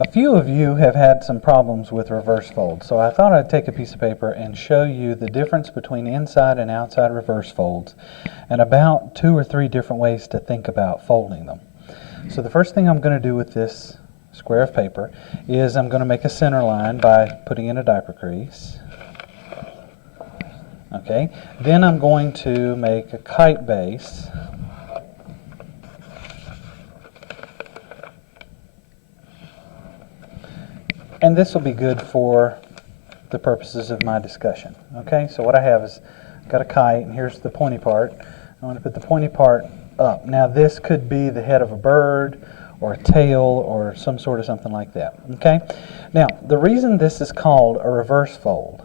A few of you have had some problems with reverse folds, so I thought I'd take a piece of paper and show you the difference between inside and outside reverse folds and about 2 or 3 different ways to think about folding them. So the first thing I'm going to do with this square of paper is I'm going to make a center line by putting in a diaper crease. Okay, then I'm going to make a kite base. And this will be good for the purposes of my discussion. Okay, so what I have is I've got a kite, and here's the pointy part. I want to put the pointy part up. Now this could be the head of a bird or a tail or some sort of something like that. Okay, now the reason this is called a reverse fold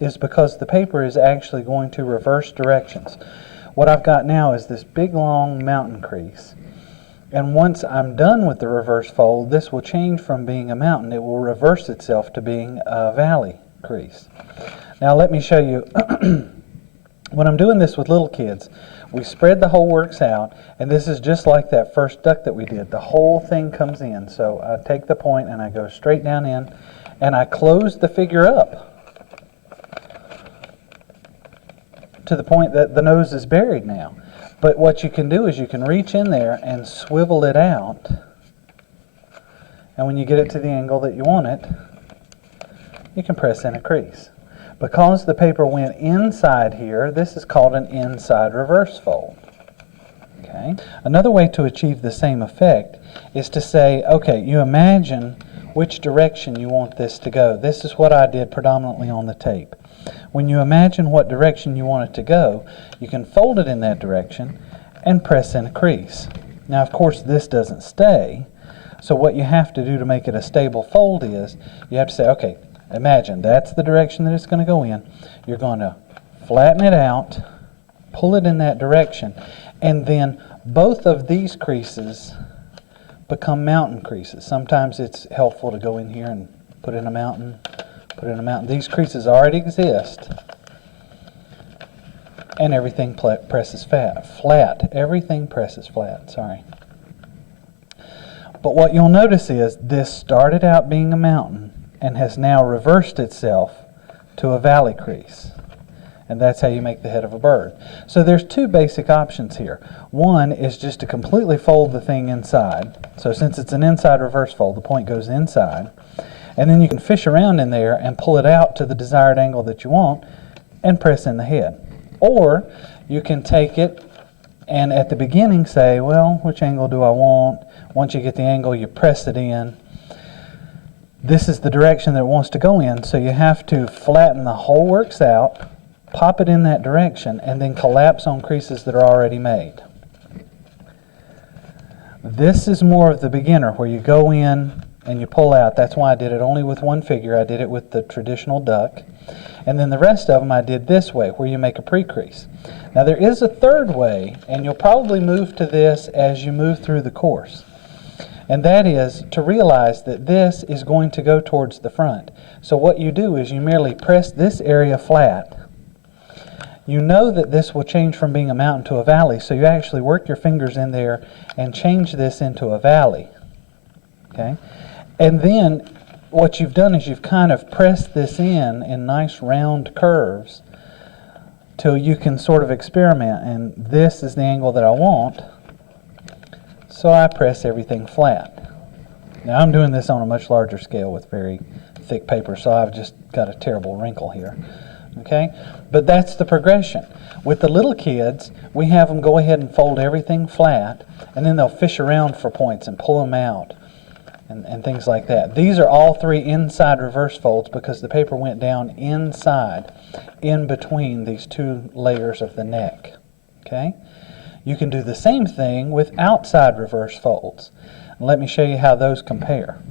is because the paper is actually going to reverse directions. What I've got now is this big long mountain crease. And once I'm done with the reverse fold, this will change from being a mountain. It will reverse itself to being a valley crease. Now let me show you, when I'm doing this with little kids, we spread the whole works out, and this is just like that first duck that we did. The whole thing comes in. So I take the point and I go straight down in, and I close the figure up to the point that the nose is buried now. But what you can do is you can reach in there and swivel it out, and when you get it to the angle that you want it, you can press in a crease. Because the paper went inside here, this is called an inside reverse fold. Okay. Another way to achieve the same effect is to say, okay, you imagine which direction you want this to go. This is what I did predominantly on the tape. When you imagine what direction you want it to go, you can fold it in that direction and press in a crease. Now, of course, this doesn't stay, so what you have to do to make it a stable fold is you have to say, okay, imagine that's the direction that it's going to go in. You're going to flatten it out, pull it in that direction, and then both of these creases become mountain creases. Sometimes it's helpful to go in here and put in a mountain. Put in a mountain. These creases already exist, and everything presses flat. Everything presses flat, sorry. But what you'll notice is this started out being a mountain and has now reversed itself to a valley crease. And that's how you make the head of a bird. So there's 2 basic options here. One is just to completely fold the thing inside. So since it's an inside reverse fold, the point goes inside. And then you can fish around in there and pull it out to the desired angle that you want and press in the head. Or you can take it and at the beginning say, well, which angle do I want? Once you get the angle, you press it in. This is the direction that it wants to go in, so you have to flatten the whole works out, pop it in that direction, and then collapse on creases that are already made. This is more of the beginner, where you go in and you pull out. That's why I did it only with one figure. I did it with the traditional duck. And then the rest of them I did this way, where you make a pre-crease. Now there is a third way, and you'll probably move to this as you move through the course. And that is to realize that this is going to go towards the front. So what you do is you merely press this area flat. You know that this will change from being a mountain to a valley, so you actually work your fingers in there and change this into a valley. Okay? And then what you've done is you've kind of pressed this in nice round curves till you can sort of experiment. And this is the angle that I want, so I press everything flat. Now I'm doing this on a much larger scale with very thick paper, so I've just got a terrible wrinkle here. Okay? But that's the progression. With the little kids, we have them go ahead and fold everything flat, and then they'll fish around for points and pull them out. And things like that. These are all 3 inside reverse folds because the paper went down inside, in between these 2 layers of the neck. Okay? You can do the same thing with outside reverse folds. Let me show you how those compare.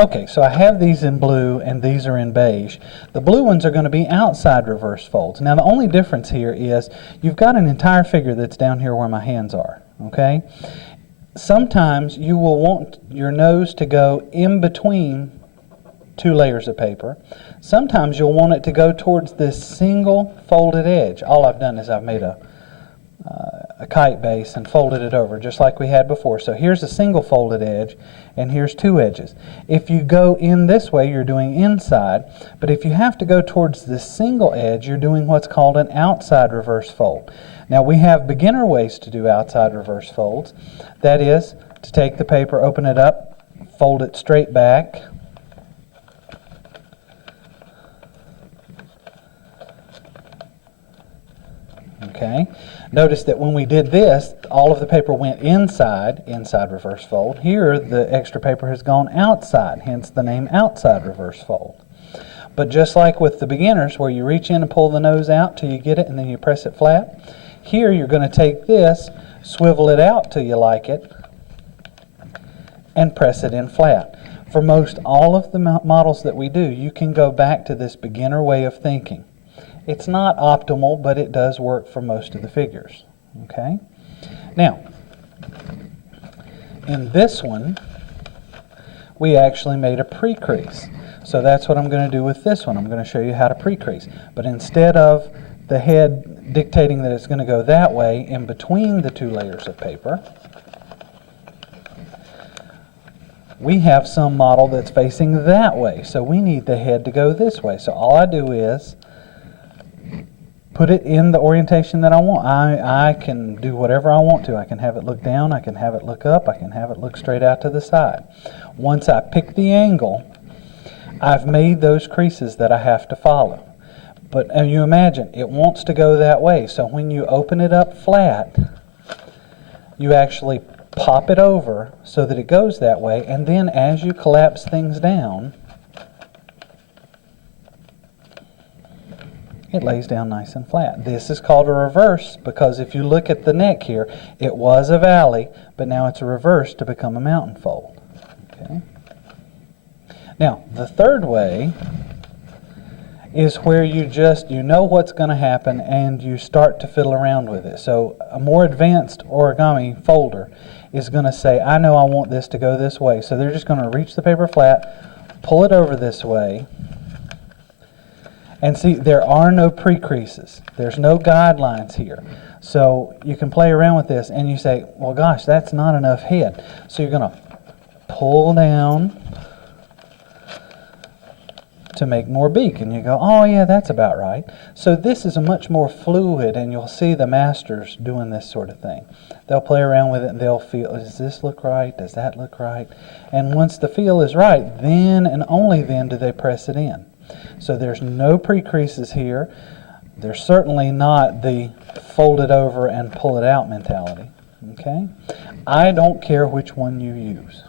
Okay, so I have these in blue and these are in beige. The blue ones are going to be outside reverse folds. Now the only difference here is you've got an entire figure that's down here where my hands are. Okay? Sometimes you will want your nose to go in between 2 layers of paper. Sometimes you'll want it to go towards this single folded edge. All I've done is I've made a kite base and folded it over just like we had before. So here's a single folded edge and here's two edges. If you go in this way, you're doing inside, but if you have to go towards this single edge, you're doing what's called an outside reverse fold. Now we have beginner ways to do outside reverse folds. That is to take the paper, open it up, fold it straight back, okay. Notice that when we did this, all of the paper went inside reverse fold. Here, the extra paper has gone outside, hence the name outside reverse fold. But just like with the beginners, where you reach in and pull the nose out till you get it and then you press it flat, here you're going to take this, swivel it out till you like it, and press it in flat. For most all of the models that we do, you can go back to this beginner way of thinking. It's not optimal, but it does work for most of the figures. Okay? Now, in this one, we actually made a pre-crease. So that's what I'm going to do with this one. I'm going to show you how to pre-crease. But instead of the head dictating that it's going to go that way in between the two layers of paper, we have some model that's facing that way. So we need the head to go this way. So all I do is put it in the orientation that I want. I can do whatever I want to. I can have it look down, I can have it look up, I can have it look straight out to the side. Once I pick the angle, I've made those creases that I have to follow. But you imagine, it wants to go that way. So when you open it up flat, you actually pop it over so that it goes that way, and then as you collapse things down, it lays down nice and flat. This is called a reverse because if you look at the neck here, it was a valley, but now it's a reverse to become a mountain fold. Okay. Now, the third way is where you know what's going to happen and you start to fiddle around with it. So a more advanced origami folder is going to say, I know I want this to go this way. So they're just going to reach the paper flat, pull it over this way, and see, there are no pre-creases. There's no guidelines here. So you can play around with this and you say, well gosh, that's not enough head. So you're going to pull down to make more beak. And you go, oh yeah, that's about right. So this is a much more fluid, and you'll see the masters doing this sort of thing. They'll play around with it and they'll feel, does this look right? Does that look right? And once the feel is right, then and only then do they press it in. So there's no pre-creases here. There's certainly not the fold it over and pull it out mentality. Okay? I don't care which one you use.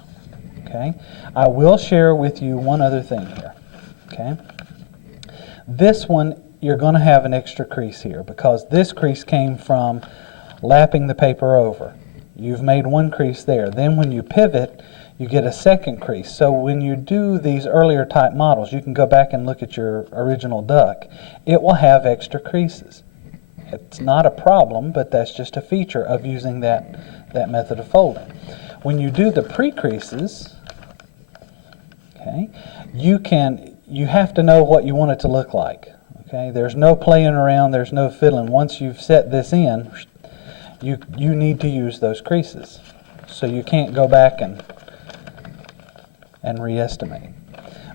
Okay? I will share with you one other thing here. Okay? This one, you're going to have an extra crease here because this crease came from lapping the paper over. You've made one crease there. Then when you pivot, you get a second crease. So when you do these earlier type models, you can go back and look at your original duck. It will have extra creases. It's not a problem, but that's just a feature of using that method of folding. When you do the pre-creases, okay, you have to know what you want it to look like. Okay, there's no playing around, there's no fiddling. Once you've set this in, you need to use those creases. So you can't go back and re-estimate.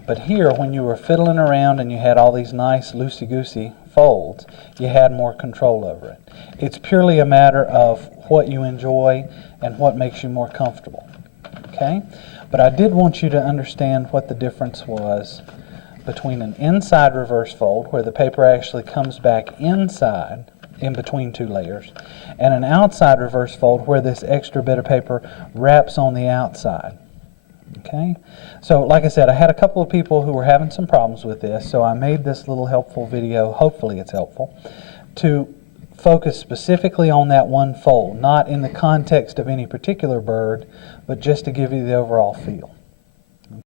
But here, when you were fiddling around and you had all these nice loosey-goosey folds, you had more control over it. It's purely a matter of what you enjoy and what makes you more comfortable. Okay? But I did want you to understand what the difference was between an inside reverse fold, where the paper actually comes back inside in between two layers, and an outside reverse fold where this extra bit of paper wraps on the outside. Okay, so like I said, I had a couple of people who were having some problems with this, so I made this little helpful video, hopefully it's helpful, to focus specifically on that one fold, not in the context of any particular bird, but just to give you the overall feel.